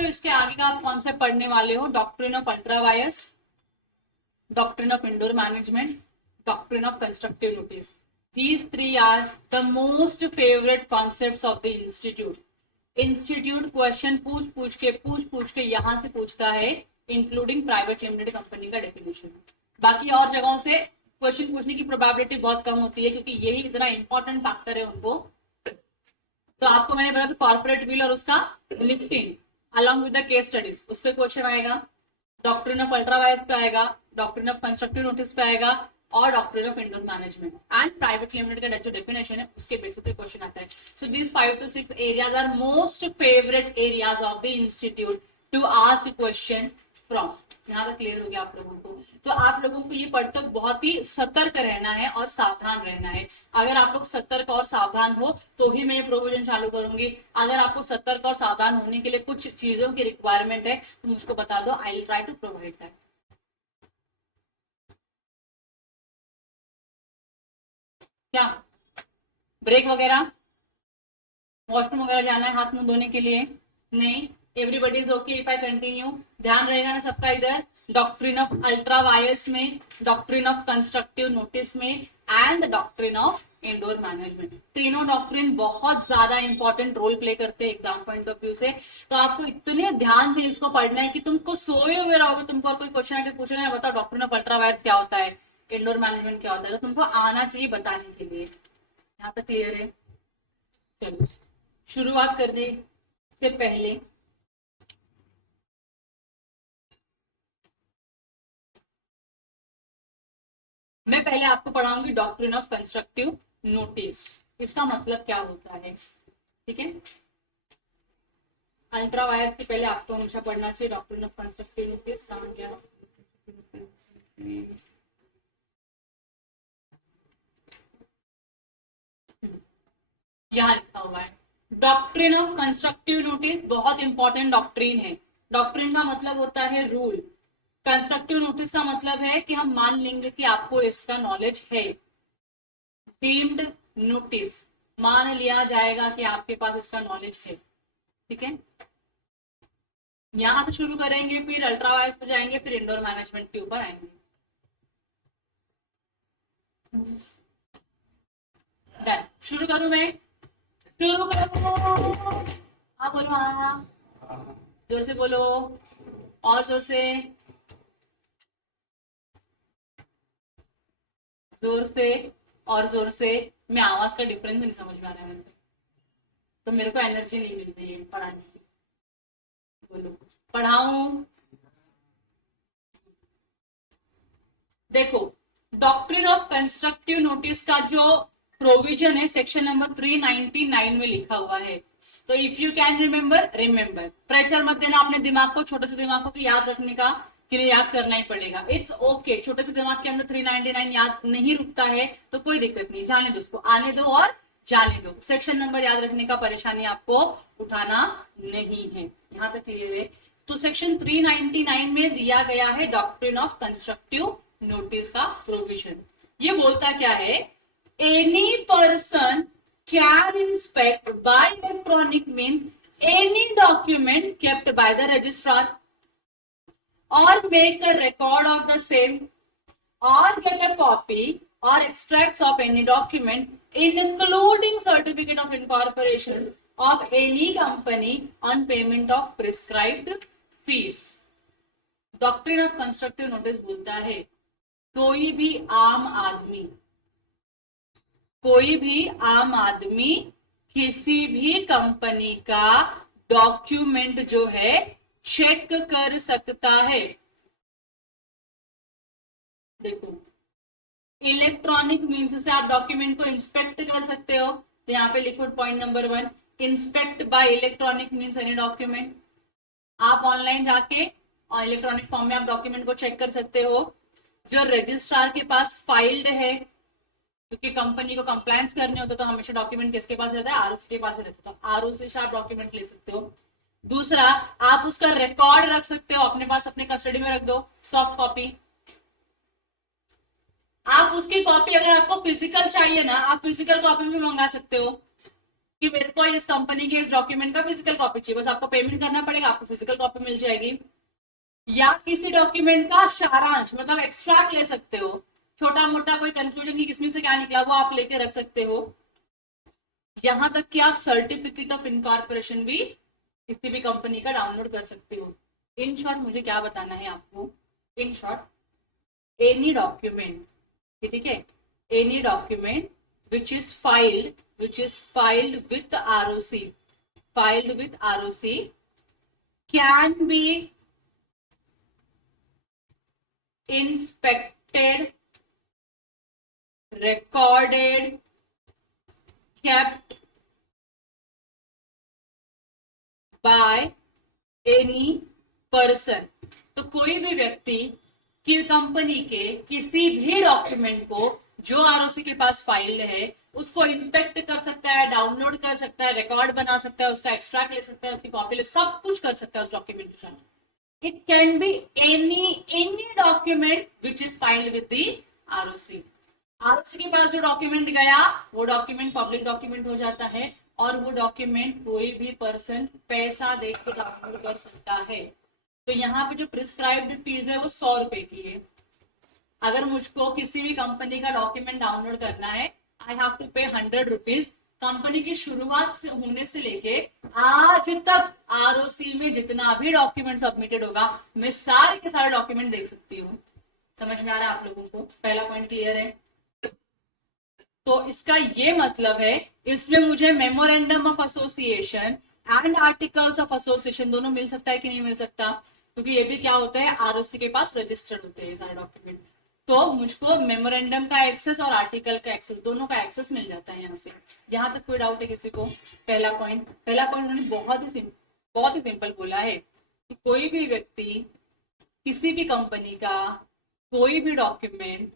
जो इसके आगे का आप कॉन्सेप्ट पढ़ने वाले हो, doctrine of ultra wires, doctrine of indoor management, doctrine of constructive notice. These three are the most favorite concepts of the institute. Institute question पूछ के यहां से पूछता है, इंक्लूडिंग प्राइवेट लिमिटेड कंपनी का डेफिनेशन. बाकी और जगहों से क्वेश्चन पूछने की प्रोबेबिलिटी बहुत कम होती है, क्योंकि यही इतना इंपॉर्टेंट फैक्टर है उनको. तो आपको मैंने बताया कॉर्पोरेट बिल और उसका lifting along with the case studies, उस पर क्वेश्चन आएगा. डॉक्ट्रिन ऑफ अल्ट्रा वायर्स पे आएगा, डॉक्ट्रिन ऑफ कंस्ट्रक्टिव नोटिस पे आएगा, और doctrine of indoor management and private limited का जो डेफिनेशन है उसके बेसिस पे क्वेश्चन आता है. So this 5 to 6 areas are most favourite areas of the institute to ask question from. यहाँ तक क्लियर हो गया आप लोगों को. तो आप लोगों को ये पढ़ते वक्त बहुत ही सतर्क रहना है और सावधान रहना है. अगर आप लोग सतर्क और सावधान हो तो ही मैं ये प्रोविजन चालू करूंगी. अगर आपको सतर्क और सावधान होने के लिए कुछ चीजों की रिक्वायरमेंट है तो मुझको बता दो, I will try to provide that. क्या ब्रेक वगैरह, वॉशरूम वगैरह जाना है हाथ मुंह धोने के लिए? नहीं. Everybody is okay if I continue? ध्यान रहेगा ना सबका इधर. डॉक्ट्रिन ऑफ अल्ट्रा वायर्स में, डॉक्ट्रिन ऑफ कंस्ट्रक्टिव नोटिस में and doctrine of indoor management. तीनों डॉक्ट्रिन बहुत ज्यादा इंपॉर्टेंट रोल प्ले करते हैं एग्जाम पॉइंट ऑफ व्यू से. तो आपको इतने ध्यान से इसको पढ़ना है कि तुमको सोए हुए रहोगे, तुमको और कोई क्वेश्चन आके पूछना है, बताओ डॉक्ट्रिन ऑफ अल्ट्रा वायर्स क्या होता है, इंडोर मैनेजमेंट क्या होता है, तो तुमको आना चाहिए बताने के लिए. यहाँ तक क्लियर है? चलो शुरुआत कर दे. इससे पहले मैं पहले आपको पढ़ाऊंगी डॉक्ट्रिन ऑफ कंस्ट्रक्टिव नोटिस. इसका मतलब क्या होता है, ठीक है? अल्ट्रा वायर्स के पहले आपको हमेशा पढ़ना चाहिए डॉक्ट्रिन ऑफ कंस्ट्रक्टिव नोटिस. कहाँ गया? यहाँ लिखा हुआ है डॉक्ट्रिन ऑफ कंस्ट्रक्टिव नोटिस. बहुत इंपॉर्टेंट डॉक्ट्रिन है. डॉक्ट्रिन का मतलब होता है रूल. कंस्ट्रक्टिव नोटिस का मतलब है कि हम मान लेंगे कि आपको इसका नॉलेज है. डीम्ड नोटिस, मान लिया जाएगा कि आपके पास इसका नॉलेज है. ठीक है, यहां से शुरू करेंगे, फिर अल्ट्रा वायर्स पे जाएंगे, फिर इंडोर मैनेजमेंट के ऊपर आएंगे. डन. शुरू करूं मैं? शुरू करो. हाँ बोलो. हाँ जोर से बोलो, और जोर से, जोर से और जोर से. मैं आवाज का डिफरेंस नहीं समझ में आ रहा है, तो मेरे को एनर्जी नहीं मिल रही है पढ़ाने की. बोलो पढ़ाऊं? देखो, डॉक्ट्रिन ऑफ कंस्ट्रक्टिव नोटिस का जो प्रोविजन है सेक्शन नंबर 399 में लिखा हुआ है. तो if you can remember, remember. Pressure मत देना अपने दिमाग को, छोटे से दिमाग को याद रखने का, कि याद करना ही पड़ेगा. It's okay. छोटे से दिमाग के अंदर 399 याद नहीं रुकता है तो कोई दिक्कत नहीं, जाने दो उसको, आने दो और जाने दो. सेक्शन नंबर याद रखने का परेशानी आपको उठाना नहीं है. यहाँ तक क्लियर है? तो सेक्शन 399 में दिया गया है डॉक्ट्रिन ऑफ कंस्ट्रक्टिव नोटिस का प्रोविजन. ये बोलता क्या है? Any person can inspect bye electronic means any document kept by the registrar or make a record of the same or get a copy or extracts of any document including certificate of incorporation of any company on payment of prescribed fees. Doctrine of constructive notice बोलता है कोई भी आम आदमी किसी भी company का document जो है चेक कर सकता है. देखो, इलेक्ट्रॉनिक मीन्स से आप डॉक्यूमेंट को इंस्पेक्ट कर सकते हो. तो यहाँ पे लिखो point number 1, inspect bye electronic means any document. आप ऑनलाइन जाके और इलेक्ट्रॉनिक फॉर्म में आप डॉक्यूमेंट को चेक कर सकते हो. जो रजिस्ट्रार के पास फाइल्ड है, क्योंकि कंपनी को कंप्लायंस करने होता तो हमेशा डॉक्यूमेंट किसके पास रहता है? आरओसी के पास रहता. तो आरओसी से आप डॉक्यूमेंट ले सकते हो. दूसरा, आप उसका रिकॉर्ड रख सकते हो अपने पास, अपने कस्टडी में रख दो, सॉफ्ट कॉपी. आप उसकी कॉपी, अगर आपको फिजिकल चाहिए ना, आप फिजिकल कॉपी भी मंगा सकते हो. कि मेरे को इस कंपनी के इस डॉक्यूमेंट का फिजिकल कॉपी चाहिए, बस आपको पेमेंट करना पड़ेगा, आपको फिजिकल कॉपी मिल जाएगी। या किसी डॉक्यूमेंट का सारांश मतलब एक्सट्रैक्ट ले सकते हो, छोटा मोटा कोई कंक्लूजन की किसमें से क्या निकला वो आप लेके रख सकते हो। यहां तक कि आप सर्टिफिकेट ऑफ इनकॉर्पोरेशन भी किसी भी कंपनी का डाउनलोड कर सकते हो। इन शॉर्ट मुझे क्या बताना है आपको, इन शॉर्ट एनी डॉक्यूमेंट, ठीक है, any document which is filed with ROC, filed with ROC can be inspected, recorded, kept by any person। तो कोई भी व्यक्ति की कंपनी के किसी भी डॉक्यूमेंट को जो आरओसी के पास फाइल है उसको इंस्पेक्ट कर सकता है, डाउनलोड कर सकता है, रिकॉर्ड बना सकता है, उसका एक्सट्रैक्ट ले सकता है, उसकी कॉपी ले, सब कुछ कर सकता है उस डॉक्यूमेंट के साथ। It can be any document which is filed with the ROC. ROC के पास जो डॉक्यूमेंट गया वो डॉक्यूमेंट पब्लिक डॉक्यूमेंट हो जाता है और वो डॉक्यूमेंट कोई भी पर्सन पैसा देख के डाउनलोड कर सकता है। तो यहाँ पे जो प्रिस्क्राइब्ड फीस है वो 100 रुपए की है। अगर मुझको किसी भी कंपनी का डॉक्यूमेंट डाउनलोड करना है आई हैव टू पे 100 रुपीज। कंपनी की शुरुआत से होने से लेके आज तक आरओसी में जितना भी डॉक्यूमेंट सबमिटेड होगा मैं सारे के सारे डॉक्यूमेंट देख सकती हूँ। समझ में आ रहा है आप लोगों को? पहला पॉइंट क्लियर है? तो इसका ये मतलब है इसमें मुझे memorandum of association and articles of association दोनों मिल सकता है कि नहीं मिल सकता, क्योंकि ये भी क्या होता है आरओसी के पास रजिस्टर्ड होते हैं सारे डॉक्यूमेंट। तो मुझको मेमोरेंडम का एक्सेस और आर्टिकल का एक्सेस दोनों का एक्सेस मिल जाता है यहाँ से। यहाँ तक कोई डाउट है किसी को? पहला पॉइंट उन्होंने बहुत ही सिंपल बोला है कि कोई भी व्यक्ति किसी भी कंपनी का कोई भी डॉक्यूमेंट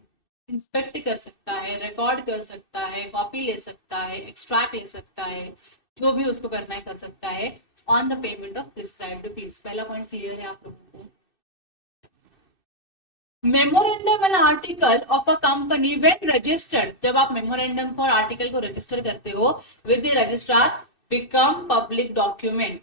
इंस्पेक्ट कर सकता है, रिकॉर्ड कर सकता है, कॉपी ले सकता है, एक्सट्रैक्ट ले सकता है, जो भी उसको करना है कर सकता है on the payment of prescribed fees. पहला पॉइंट क्लियर है आप लोगों को? Memorandum and article of a company when registered, जब आप मेमोरेंडम और आर्टिकल को रजिस्टर करते हो with the registrar become public document.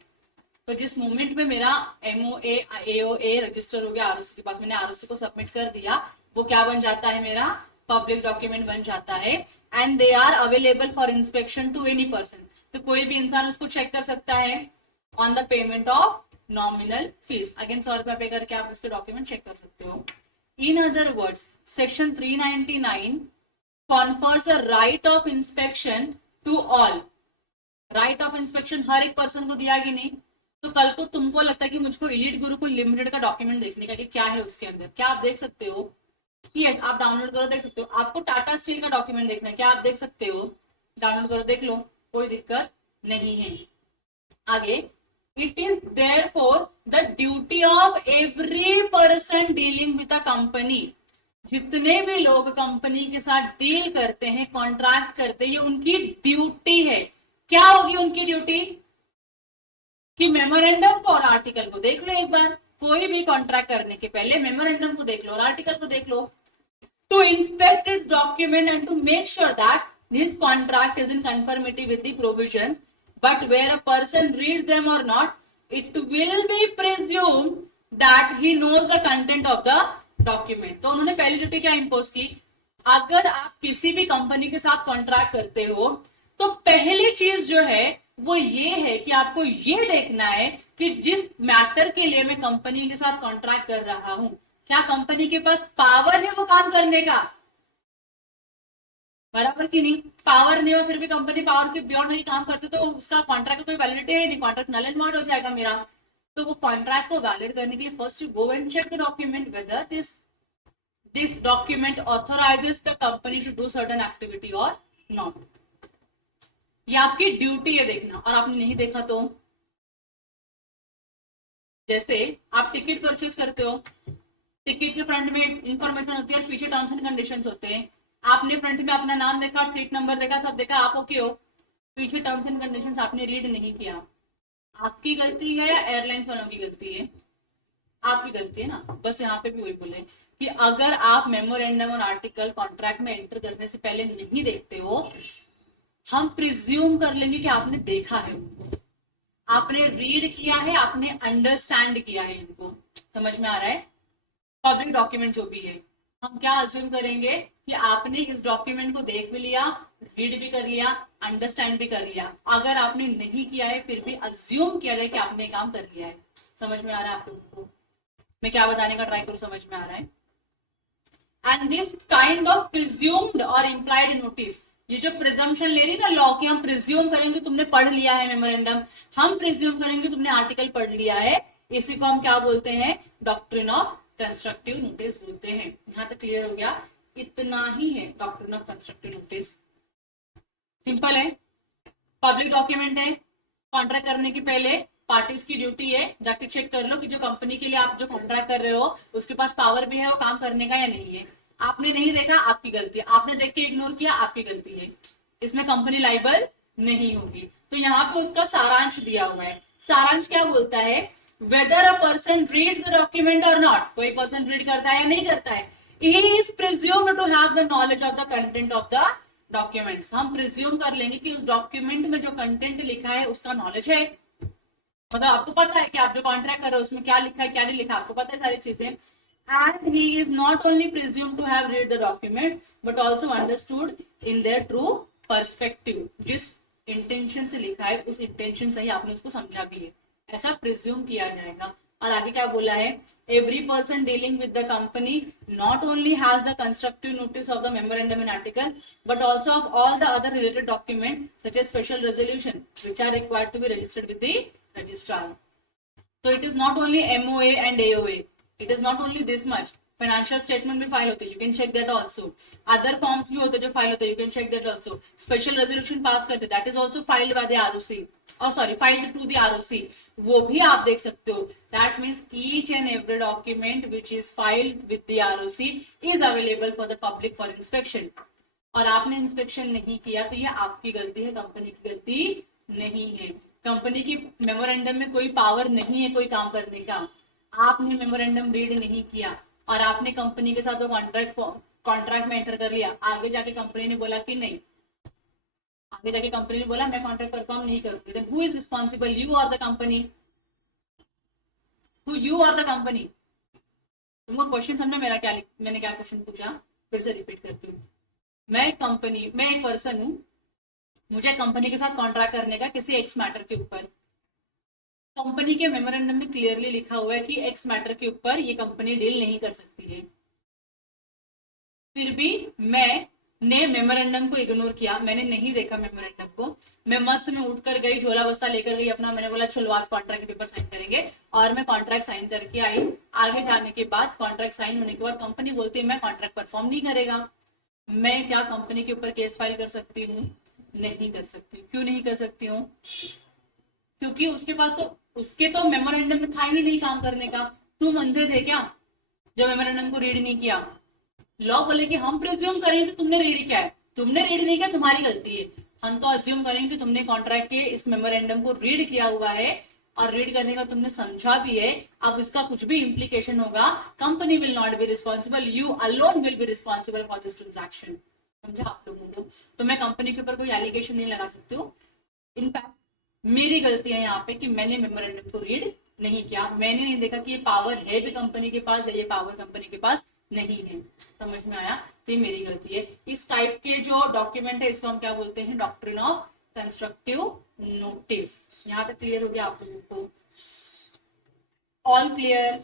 तो जिस मोमेंट में मेरा एमओए एओए रजिस्टर हो गया आरओसी के पास, मैंने आरओसी को सबमिट कर दिया, वो क्या बन जाता है? मेरा पब्लिक डॉक्यूमेंट बन जाता है। And they are available for inspection to any person. तो कोई भी इंसान उसको चेक कर सकता है on the payment of nominal fees. Again 100 रुपए पे करके आप उसके डॉक्यूमेंट चेक कर सकते हो। In other words, Section 399 confers a right of inspection to all. Right of inspection हर एक पर्सन को दिया कि नहीं? तो कल को तुमको लगता है कि मुझको इलीट गुरुकुल लिमिटेड का डॉक्यूमेंट देखने का कि क्या है उसके अंदर, क्या आप देख सकते हो? यस, आप डाउनलोड करो देख सकते हो। आपको टाटा स्टील का डॉक्यूमेंट देखना है, क्या आप देख सकते हो? डाउनलोड करो देख लो, कोई दिक्कत नहीं है। आगे, it is therefore the duty of every person dealing with a company, जितने भी लोग कंपनी के साथ डील करते हैं, कॉन्ट्रैक्ट करते हैं, ये उनकी ड्यूटी है। क्या होगी उनकी ड्यूटी? कि मेमोरेंडम को और आर्टिकल को देख लो एक बार। कोई भी कॉन्ट्रैक्ट करने के पहले मेमोरेंडम को देख लो और आर्टिकल को देख लो। To inspect its document and to make sure that this contract is in conformity with the provisions, but where a person reads them or not, it will be presumed that he knows the content of the document। तो उन्होंने पहली duty क्या impose की? अगर आप किसी भी company के साथ कॉन्ट्रैक्ट करते हो तो पहली चीज जो है वो ये है कि आपको ये देखना है कि जिस मैटर के लिए मैं कंपनी के साथ कॉन्ट्रैक्ट कर रहा हूं, क्या कंपनी के पास पावर है वो काम करने का? बराबर की नहीं? पावर नहीं हो फिर भी कंपनी पावर के बियॉन्ड नहीं काम करते तो उसका कॉन्ट्रैक्ट का कोई वैलिडिटी है नहीं, कॉन्ट्रैक्ट नल एंड वॉइड हो जाएगा मेरा। तो वो कॉन्ट्रैक्ट को वैलिड करने के लिए first you go and check the document whether this document authorises the company to do certain activity और नॉट। ये आपकी ड्यूटी है देखना, और आपने नहीं देखा तो जैसे आप टिकट परचेज करते हो, टिकट के फ्रंट में इंफॉर्मेशन होती है और पीछे टर्म्स एंड कंडीशंस होते हैं। आपने फ्रंट में अपना नाम देखा, सीट नंबर देखा, सब देखा, आप ओके हो। पीछे टर्म्स एंड कंडीशंस आपने रीड नहीं किया। आपकी गलती है या एयरलाइंस वालों की गलती है? आपकी गलती है ना। बस यहाँ पे भी वही बोले कि अगर आप मेमोरेंडम और आर्टिकल कॉन्ट्रैक्ट में एंटर करने से पहले नहीं देखते हो हम प्रिज्यूम कर लेंगे कि आपने देखा है उनको, आपने रीड किया है, आपने अंडरस्टैंड किया है इनको। समझ में आ रहा है? पब्लिक डॉक्यूमेंट जो भी है, हम क्या अज्यूम करेंगे कि आपने इस डॉक्यूमेंट को देख भी लिया, रीड भी कर लिया, अंडरस्टैंड भी कर लिया। अगर आपने नहीं किया है फिर भी अज्यूम किया जाए कि आपने काम कर लिया है। समझ में आ रहा है आप लोगों को मैं क्या बताने का ट्राई करूं? समझ में आ रहा है? And this kind of presumed और इम्प्लाइड नोटिस, ये जो प्रिजम्पशन ले रही ना लॉ की, हम प्रिज्यूम करेंगे तुमने पढ़ लिया है मेमोरेंडम, हम प्रिज्यूम करेंगे तुमने आर्टिकल पढ़ लिया है, इसी को हम क्या बोलते हैं? डॉक्ट्रिन ऑफ कंस्ट्रक्टिव नोटिस बोलते हैं। यहां तक क्लियर हो गया? इतना ही है doctrine of constructive notice. Simple है, पब्लिक डॉक्यूमेंट है, कॉन्ट्रैक्ट करने के पहले पार्टीज की ड्यूटी है जाके चेक कर लो कि जो कंपनी के लिए आप जो कॉन्ट्रैक्ट कर रहे हो उसके पास पावर भी है वो काम करने का या नहीं है। आपने नहीं देखा, आपकी गलती है, आपने देख के इग्नोर किया, आपकी गलती है, इसमें कंपनी लाइबल नहीं होगी। तो यहाँ पे उसका सारांश दिया हुआ है। सारांश क्या बोलता है? Weather a person reads the document और नॉट, कोई पर्सन रीड करता है या नहीं करता है, he is presumed to have the knowledge of the content of the documents। हम प्रिज्यूम कर लेंगे कि उस डॉक्यूमेंट में जो कंटेंट लिखा है उसका नॉलेज है, मतलब आपको पता है कि आप जो कॉन्ट्रैक्ट कर रहे हो उसमें क्या लिखा है क्या नहीं लिखा, आपको पता है सारी चीजें। And he is not only presume to have read the document but also understood in their true perspective, जिस इंटेंशन से लिखा है उस इंटेंशन से ही आपने उसको समझा भी है, ऐसा प्रिज्यूम किया जाएगा। और आगे क्या बोला है? Every person dealing with the company not only has the constructive notice of the memorandum and article but also of all the other related document such as special resolution which are required to be registered with the registrar। So it is not only MOA and AOA, it is not only this much, financial statement भी file होते हैं, you can check that also, other forms भी होते हैं जो file होते हैं, you can check that also, special resolution pass करते that is also filed by the ROC, और sorry filed to the ROC, वो भी आप देख सकते हो। That means each and every document which is filed with the ROC is available for the public for inspection. और आपने inspection नहीं किया तो ये आपकी गलती है, कंपनी की गलती नहीं है। कंपनी की मेमोरेंडम में कोई पावर नहीं है कोई काम करने का। आपने मेमोरेंडम रीड नहीं किया और आपने कंपनी के साथ वो कॉन्ट्रैक्ट में एंटर कर लिया, आगे जाके कंपनी ने बोला कि नहीं, आगे जाके कंपनी ने बोला मैं कॉन्ट्रैक्ट परफॉर्म नहीं करूंगी, then who is responsible? You और द कंपनी। हु? यू और द कंपनी। तुमको क्वेश्चन समझा मेरा? क्या मैंने क्या क्वेश्चन पूछा? फिर से रिपीट करती हूँ। मैं एक पर्सन हूं, मुझे कंपनी के साथ कॉन्ट्रैक्ट करने का किसी एक्स मैटर के ऊपर, कंपनी के मेमोरेंडम में क्लियरली लिखा हुआ है कि एक्स मैटर के ऊपर ये कंपनी डील नहीं कर सकती है, फिर भी मैंने मेमोरेंडम को इग्नोर किया, मैंने नहीं देखा मेमोरेंडम को, मैं मस्त में उठकर गई, झोला बस्ता लेकर गई अपना, मैंने बोला चलो आज कॉन्ट्रैक्ट के पेपर साइन करेंगे, और मैं कॉन्ट्रैक्ट साइन करके आई। आगे जाने के बाद कॉन्ट्रैक्ट साइन होने के बाद कंपनी बोलती है मैं कॉन्ट्रैक्ट परफॉर्म नहीं करेगा, मैं क्या कंपनी के ऊपर केस फाइल कर सकती हूँ? नहीं कर सकती। क्यों नहीं कर सकती हूँ? क्योंकि उसके तो मेमोरेंडम में था ही नहीं काम करने का। तुम अंधे थे क्या जो मेमोरेंडम को रीड नहीं किया? लॉ बोले कि हम प्रिज्यूम करेंगे कि तुमने रीड किया है, तुमने रीड नहीं किया तुम्हारी गलती है, हम तो अज्यूम करेंगे कि तुमने कॉन्ट्रैक्ट के इस मेमोरेंडम को रीड किया हुआ है और रीड करने का तुमने समझा भी है। अब इसका कुछ भी इंप्लीकेशन होगा, company will not be responsible, you alone will be responsible for this transaction. समझा आप लोगों को? तो मैं कंपनी के ऊपर कोई एलिगेशन नहीं लगा सकती हूँ। इनफैक्ट मेरी गलती है यहाँ पे कि मैंने मेमोरेंडम को रीड नहीं किया, मैंने नहीं देखा कि ये पावर है भी कंपनी के पास या ये पावर कंपनी के पास नहीं है। समझ में आया? तो ये मेरी गलती है। इस टाइप के जो डॉक्यूमेंट है इसको हम क्या बोलते हैं? Doctrine of constructive notice. यहाँ तक क्लियर हो गया आप लोगों को? All clear?